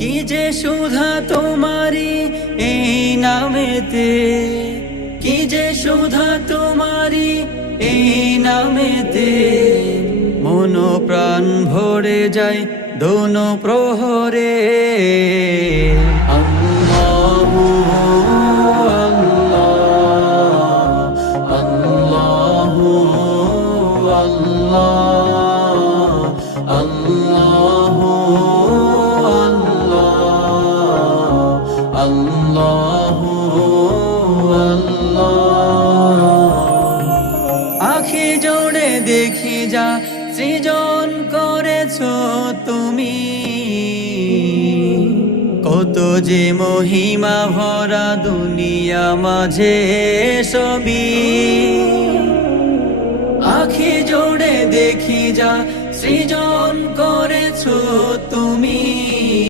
কি যে সুধা তোমারি এই নামেতে, কি যে সুধা তোমারি এই নামেতে, মন প্রাণ ভরে যায় দোনো প্রহরে। আল্লাহু আল্লাহ, আল্লাহু আল্লাহ, আল্লাহু আল্লাহু আল্লাহ। আখি জোড়ে দেখি যা সৃজন করেছো তুমি, কত যে মহিমা ভরা দুনিয়া মাঝে সবই। আখি জোড়ে দেখি যা সৃজন করেছো তুমি,